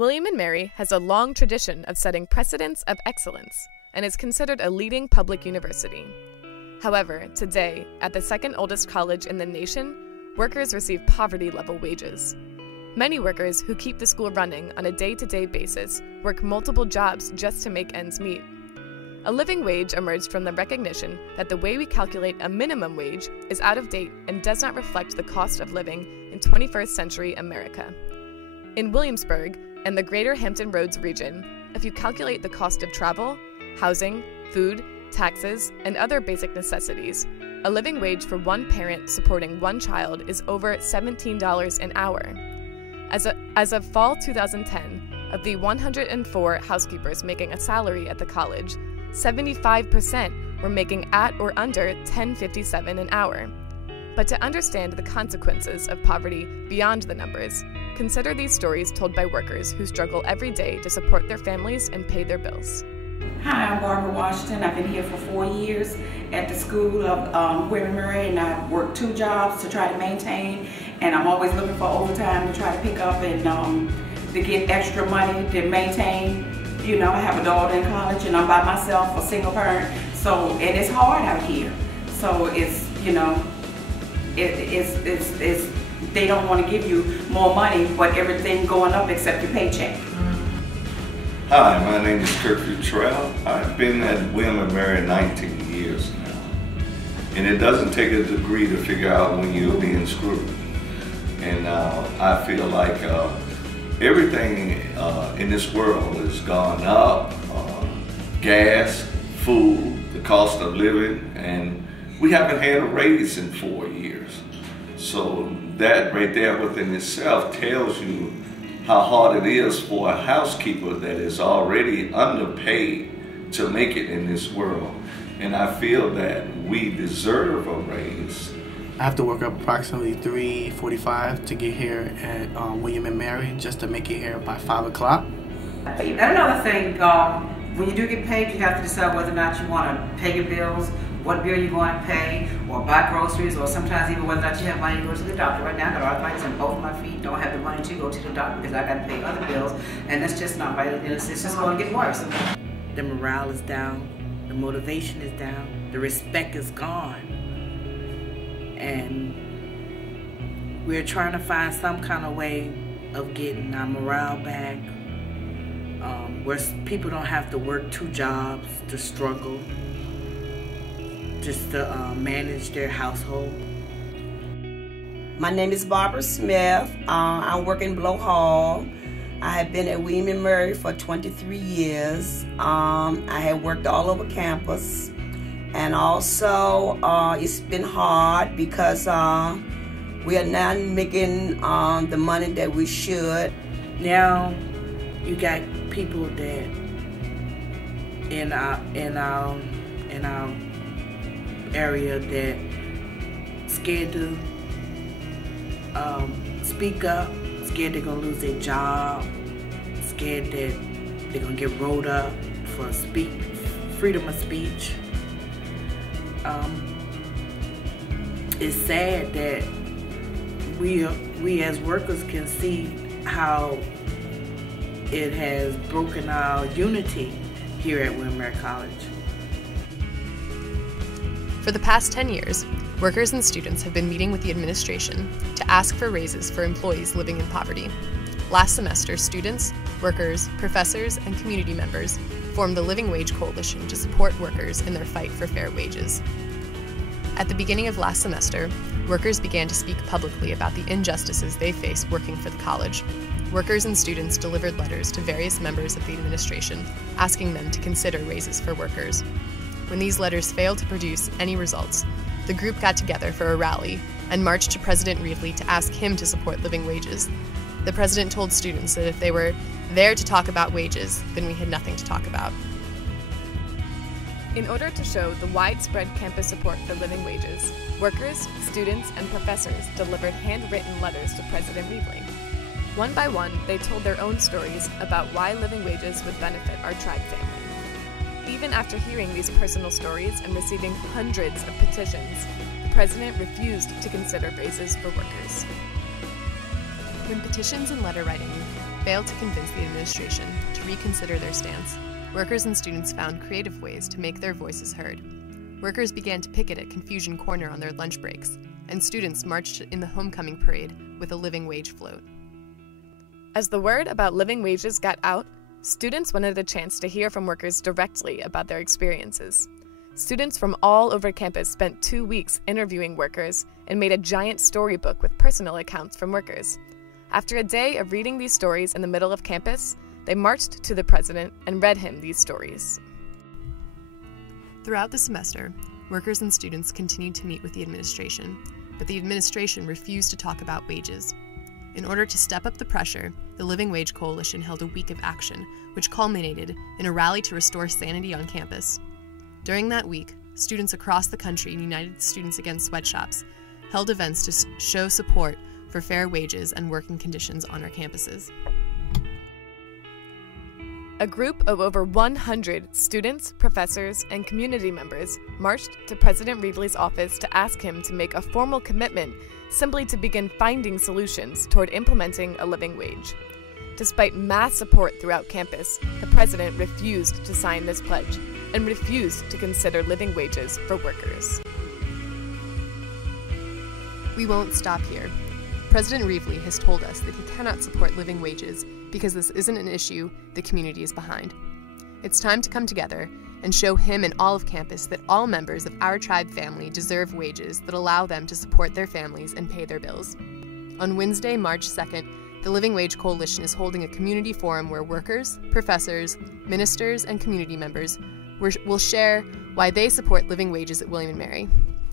William & Mary has a long tradition of setting precedents of excellence and is considered a leading public university. However, today, at the second oldest college in the nation, workers receive poverty-level wages. Many workers who keep the school running on a day-to-day basis work multiple jobs just to make ends meet. A living wage emerged from the recognition that the way we calculate a minimum wage is out of date and does not reflect the cost of living in 21st century America. In Williamsburg and the Greater Hampton Roads region, if you calculate the cost of travel, housing, food, taxes, and other basic necessities, a living wage for one parent supporting one child is over $17 an hour. As of fall 2010, of the 104 housekeepers making a salary at the college, 75% were making at or under $10.57 an hour. But to understand the consequences of poverty beyond the numbers, consider these stories told by workers who struggle every day to support their families and pay their bills. Hi, I'm Barbara Washington. I've been here for 4 years at the School of William & Mary, and I've worked 2 jobs to try to maintain, and I'm always looking for overtime to try to pick up and to get extra money to maintain. You know, I have a daughter in college and I'm by myself, a single parent, so, and it's hard out here. So it's, you know, they don't want to give you more money, but everything going up except your paycheck. Hi, my name is Kirk Futrell. I've been at William & Mary 19 years now. And it doesn't take a degree to figure out when you're being screwed. And I feel like everything in this world has gone up, gas, food, the cost of living, and we haven't had a raise in 4 years. So that right there within itself tells you how hard it is for a housekeeper that is already underpaid to make it in this world. And I feel that we deserve a raise. I have to work up approximately 3:45 to get here at William & Mary just to make it here by 5 o'clock. Another thing, when you do get paid, you have to decide whether or not you want to pay your bills, what bill you're going to pay, or buy groceries, or sometimes even whether or not you have money to go to the doctor. Right now, I got arthritis in both my feet, don't have the money to go to the doctor because I got to pay other bills, and that's just not right, and it's just going to get worse. The morale is down, the motivation is down, the respect is gone. And we're trying to find some kind of way of getting our morale back, where people don't have to work 2 jobs to struggle, just to manage their household. My name is Barbara Smith. I work in Blow Hall. I have been at William & Mary for 23 years. I have worked all over campus. And also, it's been hard because we are not making the money that we should. Now, you got people that in our area that scared to speak up, scared they're gonna lose their job, scared that they're gonna get rolled up for freedom of speech. It's sad that we as workers can see how it has broken our unity here at William & Mary College. For the past 10 years, workers and students have been meeting with the administration to ask for raises for employees living in poverty. Last semester, students, workers, professors, and community members formed the Living Wage Coalition to support workers in their fight for fair wages. At the beginning of last semester, workers began to speak publicly about the injustices they face working for the college. Workers and students delivered letters to various members of the administration asking them to consider raises for workers. When these letters failed to produce any results, the group got together for a rally and marched to President Reevely to ask him to support living wages. The president told students that if they were there to talk about wages, then we had nothing to talk about. In order to show the widespread campus support for living wages, workers, students, and professors delivered handwritten letters to President Reevely. One by one, they told their own stories about why living wages would benefit our tribe family. Even after hearing these personal stories and receiving hundreds of petitions, the president refused to consider raises for workers. When petitions and letter writing failed to convince the administration to reconsider their stance, workers and students found creative ways to make their voices heard. Workers began to picket at Confusion Corner on their lunch breaks, and students marched in the homecoming parade with a living wage float. As the word about living wages got out, students wanted a chance to hear from workers directly about their experiences. Students from all over campus spent 2 weeks interviewing workers and made a giant storybook with personal accounts from workers. After a day of reading these stories in the middle of campus, they marched to the president and read him these stories. Throughout the semester, workers and students continued to meet with the administration, but the administration refused to talk about wages. In order to step up the pressure, the Living Wage Coalition held a week of action, which culminated in a rally to restore sanity on campus. During that week, students across the country in United Students Against Sweatshops held events to show support for fair wages and working conditions on our campuses. A group of over 100 students, professors, and community members marched to President Reevely's office to ask him to make a formal commitment simply to begin finding solutions toward implementing a living wage. Despite mass support throughout campus, the president refused to sign this pledge and refused to consider living wages for workers. We won't stop here. President Reevely has told us that he cannot support living wages because this isn't an issue the community is behind. It's time to come together and show him and all of campus that all members of our tribe family deserve wages that allow them to support their families and pay their bills. On Wednesday, March 2nd, the Living Wage Coalition is holding a community forum where workers, professors, ministers, and community members will share why they support living wages at William & Mary.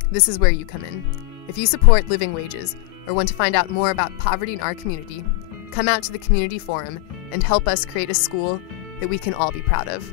This is where you come in. If you support living wages or want to find out more about poverty in our community, come out to the community forum and help us create a school that we can all be proud of.